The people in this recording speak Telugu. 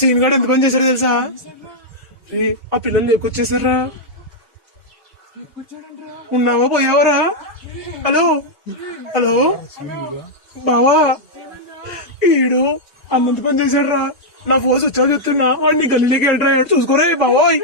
సీన్ గారు ఎంత పని చేశారో తెలుసా? ఆ పిల్లల్ని లేకొచ్చేసారా? ఉన్నావా పోయావరా? హలో హలో బావా, ఈడు అన్నంత పని చేశాడ్రా. నా ఫోర్స్ వచ్చా చెప్తున్నా, వాడిని గల్లీలోకి వెళ్ళరా చూసుకోరా బావోయ్.